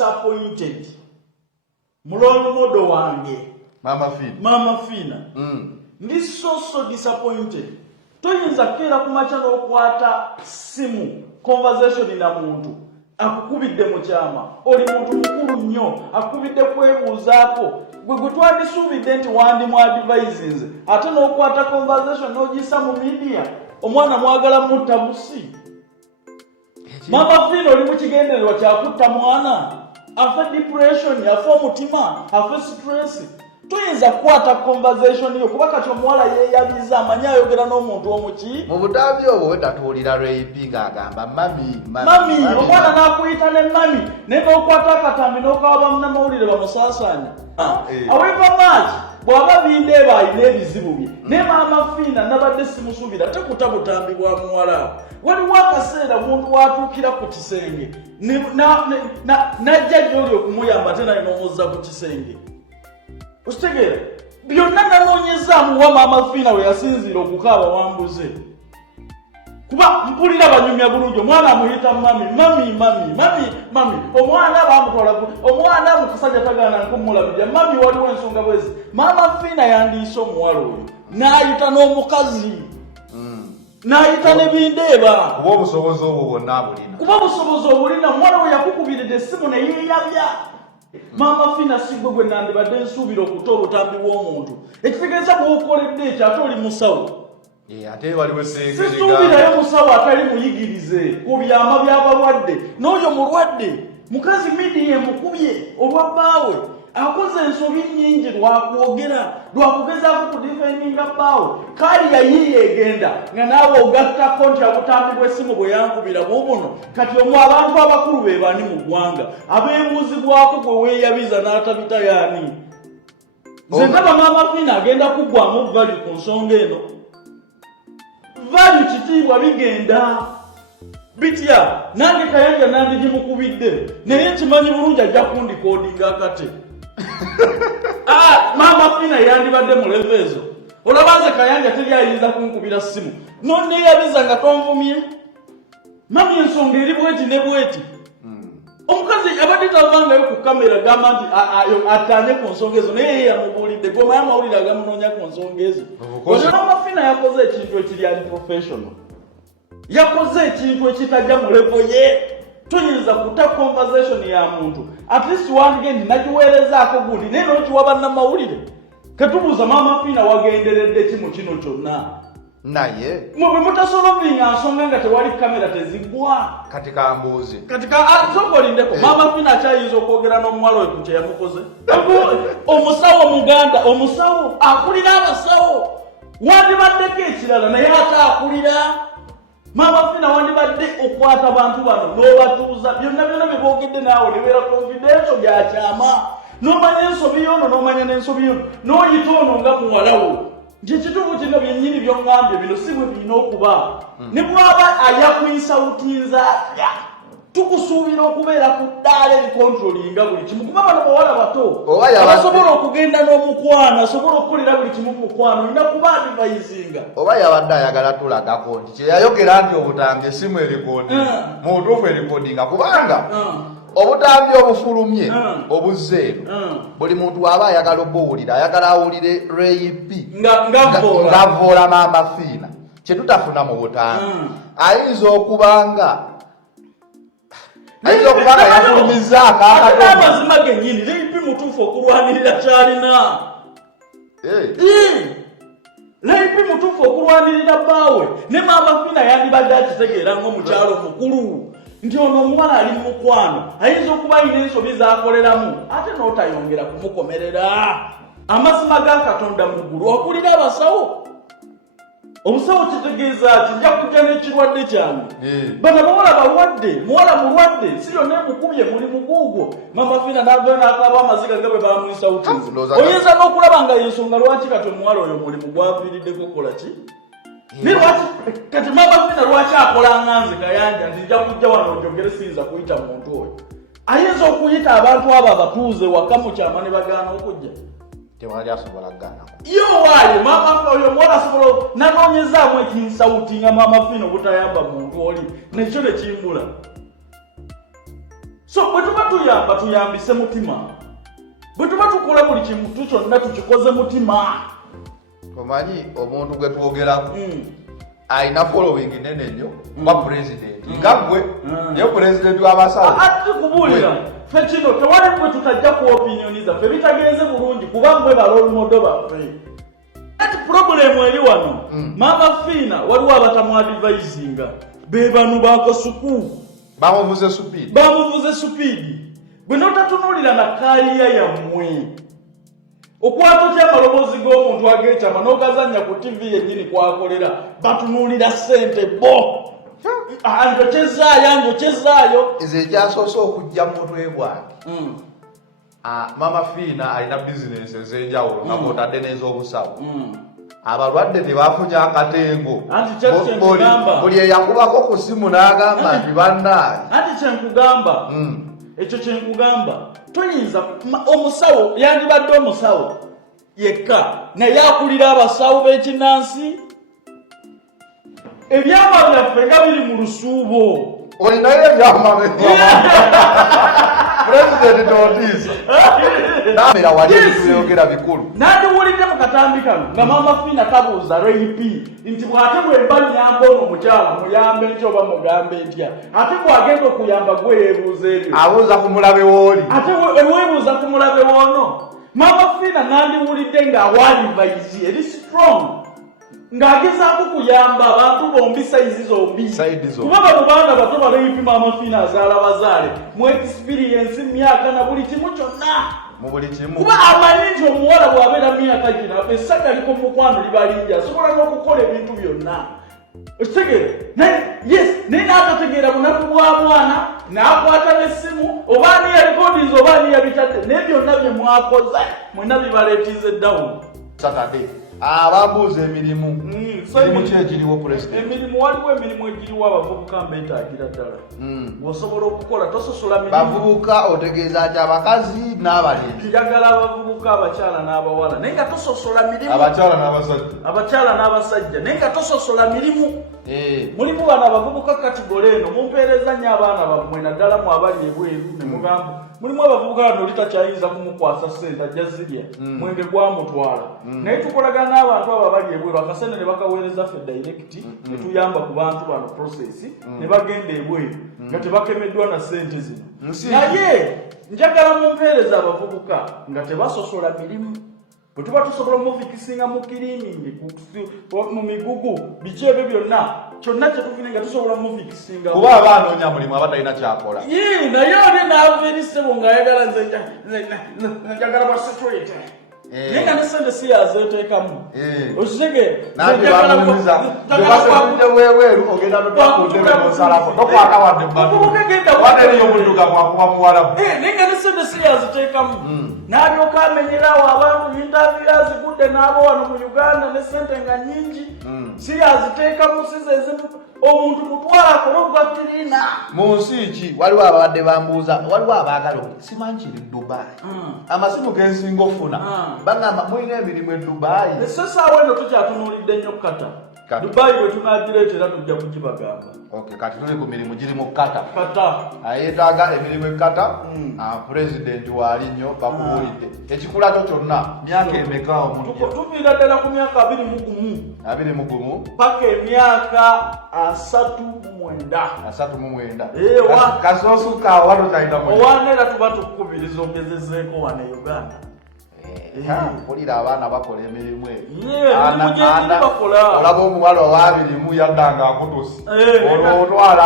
disappointed. Mulolo modo wange. Maama Fina. Ndi so disappointed. Toyinza kera kumacha n'okwata simu conversation na muntu. Akukubidde mu kyama. Oli muntu mukulu nnyo. Akukubidde kwebuuzaako. Gwe twandisuubidde nti wandi mu advices. Ate n'okwata conversation n'ogisa mu media. Omwana mwagala mutta busi. Maama Fina oli mu kigendererwa kyakutta mwana. Afa depression, afa omutima, afa stress. Tuyinza kukwata conversation yo kuba kati omuwala yeeyabiza amanye ayogera n'omuntu omuki. Mu butambi obwo wetatuulira rape ng'agamba mami. Omwana n'akuyita ne mami naye n'okwata akatambi n'okaba munnamawulire bamusaasaanya. However much bw'aba bindeeba alina ebizibu bye ne Maama Fina nabadde simusuubira tekuta butambi bwa muwala. Waliwo akaseera omuntu watuukira ku kisenge n'ajja gy'oli okumuyamba ate naye n'omuzza ku kisenge. Ositegeera byonna nanoonyezaamu wa Maama Fina we yasinziira okukaaba wambuze. Kuba mpulira banyumya bulungi omwana amuyita mami. Omwana bamutwala omwana mukasajja tagaana nkumulabija mami waliwo ensonga bwezi. Maama Fina yandiise omuwala oyo n'ayita n'omukazi. N'ayita ne bindeeba. Kuba obusobozi obwo bwonna abulina. Kuba obusobozi obulina omwana we yakukubiridde essimu ne yeeyabya. Maama Fina si gwe nandibadde nsuubira okuta obutambi bw'omuntu. Ekitegeeza bw'okoledde ekyo ate oli musawo. Ate waliwo essenga sisuubirayo musawo atali muyigirize ku byama by'abalwadde. N'oyo mulwadde mukazi midiya emukubye olwa bbaawe akoze ensobi nnyingi lwakugezaako kudifendinga bbaawe. Kaali yayiye egenda nga naawe ogattako nti obutambi bw'essimu bwe yankubira buubuno. Kati abantu abakulu be bani mu ggwanga abeebuuzibwako gwe weeyabiza n'atabita yaani. Nze ndaba Maama Fina agenda kuggwamu vali ku nsonga eno. Vali kitiibwa bigenda bitya nange Kayanja nandigimukubidde naye nkimanyi bulungi ajja kundikodinga akate. Maama Fina yandibadde mu levezo olabanze Kayanja teri ayinza kunkubira simu noneeyabiza nga tonvumye. Mami ensonga eri bweti ne bweti. Omukazi abadde tavangayo ku kamera gamba nti atanye ku nsonga ezo naye yamubuulidde gwe amawulire agamunoonya ku nsonga ezo. Maama Fina yakoze ekintu ekiri ali professional. Yakoze ekintu ekitajja mu level ye. Tuyinza kuta conversation ya muntu. At least wandigendi nagiweerezaako gundi naye n'okiwa bannamawulire. Ketubuuza Maama Fina wagenderedde ki mu kino kyonna. Naye mwe mutasolovinga nsonga nga tewali kamera teziggwa. Kati kambuuze. Sokolindeko Maama Fina akyayinza okwogera n'omuwala oyo ku kye yamukoze. Omusawo muganda, omusawo akulira abasawo. Wandibaddeko ekirala naye ate akulira. Maama Fina wandibadde okwata abantu bano n'obatuuza byonna bye boogedde naawe ne beera confidential byakyama. N'omanya ensobi yono n'omanya n'ensobi yono n'oyita ono nga muwalawo. Ekituufu kino byennyini by'oŋŋambye bino si bwe birina okuba. Ne bw'aba ayakuinsawutinza atya tukusuubira okubeera ku ddaala erikontrolinga buli kimu kuba bano bawala bato abasobola okugenda n'omukwano asobola okukolera buli kimu mu mukwano olina kuba advisinga. Oba yabadde ayagala tulagako nti kyeyayogera nti obutambi essimu erikondi mu butuufu erikodinga kubanga obutambi obufulumye obuzzeeru buli muntu aba ayagala obuwulira ayagala awulire rape ng'avoola Maama Fina kyetutafuna mu butambi ayinza okubanga yafulumiza amazima gennyini rape mutuufu okulwanirira kyalina. Rape mutuufu okulwanirira bbaawe ne Maama Fina yandibadde akitegeera ng'omukyalo omukulu nti ono omuwala ali mu mukwano ayinza okuba ayina ensobi z'akoleramu ate n'otayongera kumukomerera. Amazima ga Katonda mu ggulu okulira abasawo. Omusawo kitegeeza ati nja kujja n'ekirwadde kyange. Bano bawala balwadde, muwala mulwadde si yonna emukubye muli muguugwo. Maama Fina n'avayo n'akaaba amaziga nga bwe bamwisawutiza. Oyinza n'okulaba nga yensonga lwaki kati omuwala oyo mulimu gwaviiriddeko kukola ki? Kati Maama Fina lwaki akola nganze Kayanja nti nja kujja wano njogere siyinza kuyita muntu oyo. Ayinza okuyita abantu abo abatuuze waka mu kyama ne bagaana okujja. Tewali asobola kugaana. Yo waayo Maama oyo mwana asobola nanoonyezaamu ekinsawutinga Maama Fina obutayamba muntu oli nekyo ne kimbula. So bwe tuba tuyamba tuyambise mutima. Bwe tuba tukola buli kintu kyonna tukikoze mutima. Omanyi omuntu gwe twogerako ayina following nene nnyo nga president nga gwe naye president w'abasawo ati kubuulira fe kino tewali bwe tutajja ku opinioni zaffe bitagenze bulungi kuba gwe role model baffe. Ati problem eri wano Maama Fina waliwo abatamuadvisinga be bano bakasuku bamuvuze supidi bwe notatunuulira na kaaliya yammwe okwata ky'amaloboozi g'omuntu ageekyama n'ogazannya ku TV yennyini kwakolera batunuulira ssente bo anjokyezaayo ezo ekyasoose okujja mu mutwe gwange Maama Fina alina bizinesi ez'enjawulo nga kwotadde n'ez'obusawo abalwadde tebafunye akatengo buli eyakubako ku simu n'agamba nti bannaaye anti kyenkugamba ekyo kyenkugamba toyinza omusawo yandibadde omusawo yekka naye akulira abasawo b'ekinnansi ebyama byaffe nga biri mu lusuubo olinayo ebyama President Totiisa namera wali ebituyogera bikulu nandiwulidde mu katambi kano nga Maama Fina kabuuza Ray-P nti bw'ate bwemba nyamba ono mukyala muyambe ntya oba mugambe ntya ate bw'agenda okuyamba gwe yeebuuza ebyo abuuza ku mulabe w'oli ate weebuuza ku mulabe w'ono Maama Fina nandiwulidde ng'awaalivayizi eri strong ng'agezaako kuyamba abantu bombi sayizi zombi kuba bano baana bato Ray-P Maama Fina azaala bazaale mu experience myaka na buli kimu kyonna kuba amanyi nti omuwala bw'abeera myaka gino essaka liko mukwano liba lingi asobola n'okukola ebintu byonna okitegere naye n'atategeera bunaku bwa mwana n'akwata n'essimu oba ani yarekodinze oba ani yabitadde naye byonna bye mwakoze mwenna bibaleetiize down Saturday ababuuza emirimu ki egiriwo president emirimu waliwo emirimu egiriwo abavubuka mbeetaagira ddala ng'osobola okukola tososola mirimu bavubuka otegeeza nti abakazi n'abalenzi njagala abavubuka abakyala n'abawala naye nga tososola mirimu abakyala n'abasajja naye nga tososola mirimu mulimu bano abavubuka kategole eno mumpeereza nnyo abaana bammwe naddala mu abali ebweru ne mugamba mulimu abavubuka bano oli takyayinza kumukwasa ssente ajja zirya mwenge gwamutwala naye tukolagana n'abantu abo abali ebweru akasente ne bakaweereza ffe direct ne tuyamba ku bantu bano process ne bagenda ebweru nga tebakemeddwa na ssente zino naye njagala mumpeereza abavubuka nga tebasosola mirimu bwe tuba tusobola mufikisinga mu kiriiningi mu migugu biki ebyo byonna kyonna kyetufine nga tusobola mufikisinga kuba abanoonya mulimu abatalina kyakola naye oli naaverisebo ng'ayagala njagala bwa security naye nga nesente si yazeteekamu okitegeera weweeru ogenda notakutebeosalako tokwata wadde wadde eriyo omuddugavu akuba muwalamu naye nga nesente si yaziteekamu n'alyoka amenyerawo abantu yintaviyo azigudde n'abo wano mu Uganda ne sente nga nnyingi si yaziteekamu sizezimu omuntu mutwala akole obugakirina mu nsi ki waliwo ababadde bambuuza waliwo abaagala simanyi kiri Dubai amasimu gensinga ofuna bagamba mulina emirimu e Dubai esesaawo eno tukyatunuulidde nnyo kata Dubai bwe tunagireetera tujja kugibagamba kati tuli ku mirimu giri mu kata yeetaaga emirimu ekata pulezidenti waali nnyo bakubuulidde ekikulato kyonna myaka emeka omuntu tuviira ddala ku myaka 21 paka emyaka 39 kasoosuka wano talina owaneera tuba tukubiriza ogezezeeko wano e Uganda mpulira abaana bakola emirimu olaba omuwala owabirimu yaddanga akutusi olwo otwala